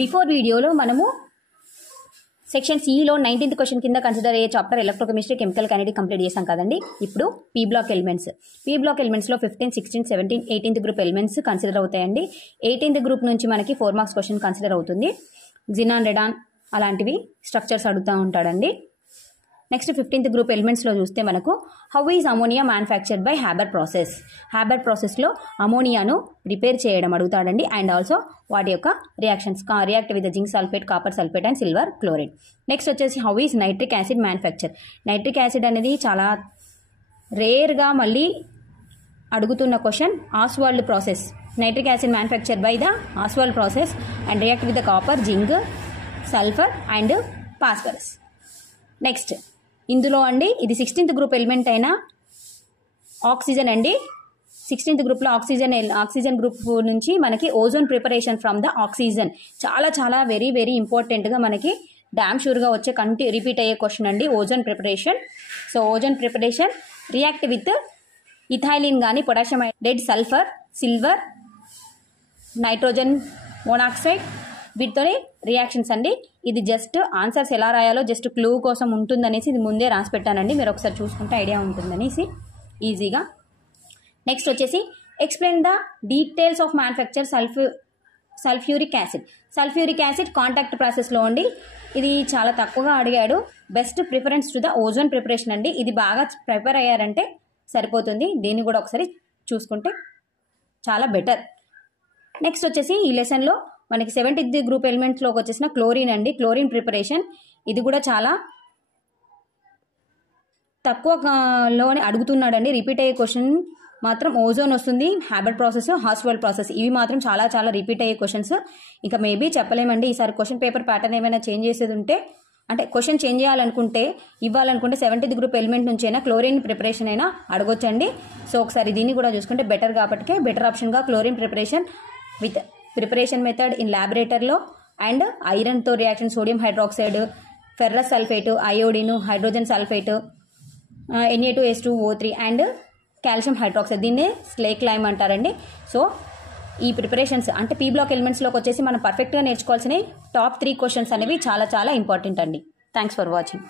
Before వీడియోలో మనము section సిలో 19th క్వశ్చన్ కింద కన్సిడర్ అయ్యే chapter electrochemistry chemical kinetic complete చేసాం కదండి. ఇప్పుడు పీ బ్లాక్ ఎలిమెంట్స్లో 15, 16, 17, 18th గ్రూప్ ఎలిమెంట్స్ కన్సిడర్ అవుతాయండి. 18th గ్రూప్ నుంచి మనకి 4 మార్క్స్ క్వశ్చన్ కన్సిడర్ అవుతుంది. జినాన్, రెడాన్ అలాంటివి స్ట్రక్చర్స్ అడుగుతూ ఉంటాడండి. నెక్స్ట్ 15th గ్రూప్ ఎలిమెంట్స్లో చూస్తే మనకు how is ammonia manufactured by Haber process. Haber ప్రాసెస్లో అమోనియాను ప్రిపేర్ చేయడం అడుగుతాడండి. అండ్ ఆల్సో వాటి యొక్క reactions react with zinc sulphate, copper sulphate and silver chloride. Next వచ్చేసి how is nitric acid manufacture. Nitric acid అనేది చాలా రేర్గా మళ్ళీ అడుగుతున్న question. Ostwald process, nitric acid manufacture by the Ostwald process and react with the copper, zinc, sulphur and phosphorus. Next ఇందులో అండి ఇది 16th group element అయిన ఆక్సిజన్ అండి. 16th గ్రూప్లో ఆక్సిజన్ గ్రూప్ నుంచి మనకి ozone preparation from the oxygen చాలా చాలా వెరీ వెరీ ఇంపార్టెంట్గా మనకి డామ్ షూర్గా వచ్చే రిపీట్ అయ్యే క్వశ్చన్ అండి ozone preparation. So ozone preparation react with ethylene కానీ potassium, dead sulphur, silver, nitrogen monoxide వీటితోనే రియాక్షన్స్ అండి. ఇది జస్ట్ ఆన్సర్స్ ఎలా రాయాలో జస్ట్ క్లూ కోసం ఉంటుందనేసి ఇది ముందే రాసి పెట్టానండి. మీరు ఒకసారి చూసుకుంటే ఐడియా ఉంటుందనేసి ఈజీగా. నెక్స్ట్ వచ్చేసి explain the details of manufacture sulphuric acid. Sulphuric acid contact ప్రాసెస్లో అండి. ఇది చాలా తక్కువగా అడిగాడు. Best preference to the ozone preparation అండి. ఇది బాగా ప్రిపేర్ అయ్యారంటే సరిపోతుంది. దీన్ని కూడా ఒకసారి చూసుకుంటే చాలా బెటర్. నెక్స్ట్ వచ్చేసి ఈ లెసన్లో మనకి 70th గ్రూప్ ఎలిమెంట్స్లోకి వచ్చేసిన క్లోరిన్ అండి. క్లోరిన్ ప్రిపరేషన్ ఇది కూడా చాలా తక్కువలోనే అడుగుతున్నాడండి. రిపీట్ అయ్యే క్వశ్చన్ మాత్రం ఓజోన్ వస్తుంది, హ్యాబర్ ప్రాసెస్, హాస్వాల్డ్ ప్రాసెస్ ఇవి మాత్రం చాలా చాలా రిపీట్ అయ్యే క్వశ్చన్స్. ఇంకా మేబీ చెప్పలేమండి. ఈసారి క్వశ్చన్ పేపర్ ప్యాటర్న్ ఏమైనా చేంజ్ చేసేది ఉంటే, అంటే క్వశ్చన్ చేంజ్ చేయాలనుకుంటే, ఇవ్వాలనుకుంటే 70th గ్రూప్ ఎలిమెంట్ నుంచి అయినా క్లోరిన్ ప్రిపరేషన్ అయినా అడగొచ్చండి. సో ఒకసారి దీన్ని కూడా చూసుకుంటే బెటర్ కాబట్టి బెటర్ ఆప్షన్గా chlorine preparation with preparation method in ల్యాబొరేటరీలో అండ్ ఐరన్తో reaction, sodium hydroxide, ferrous sulphate, iodine, hydrogen sulphate, Na2H2O3 and calcium hydroxide, దీన్నే స్లేక్ లైమ్ అంటారండి. సో ఈ ప్రిపరేషన్స్ అంటే పీ బ్లాక్ ఎలిమెంట్స్లోకి వచ్చేసి మనం పర్ఫెక్ట్గా నేర్చుకోవాల్సిన టాప్ 3 క్వశ్చన్స్ అనేవి చాలా చాలా ఇంపార్టెంట్ అండి. Thanks for watching.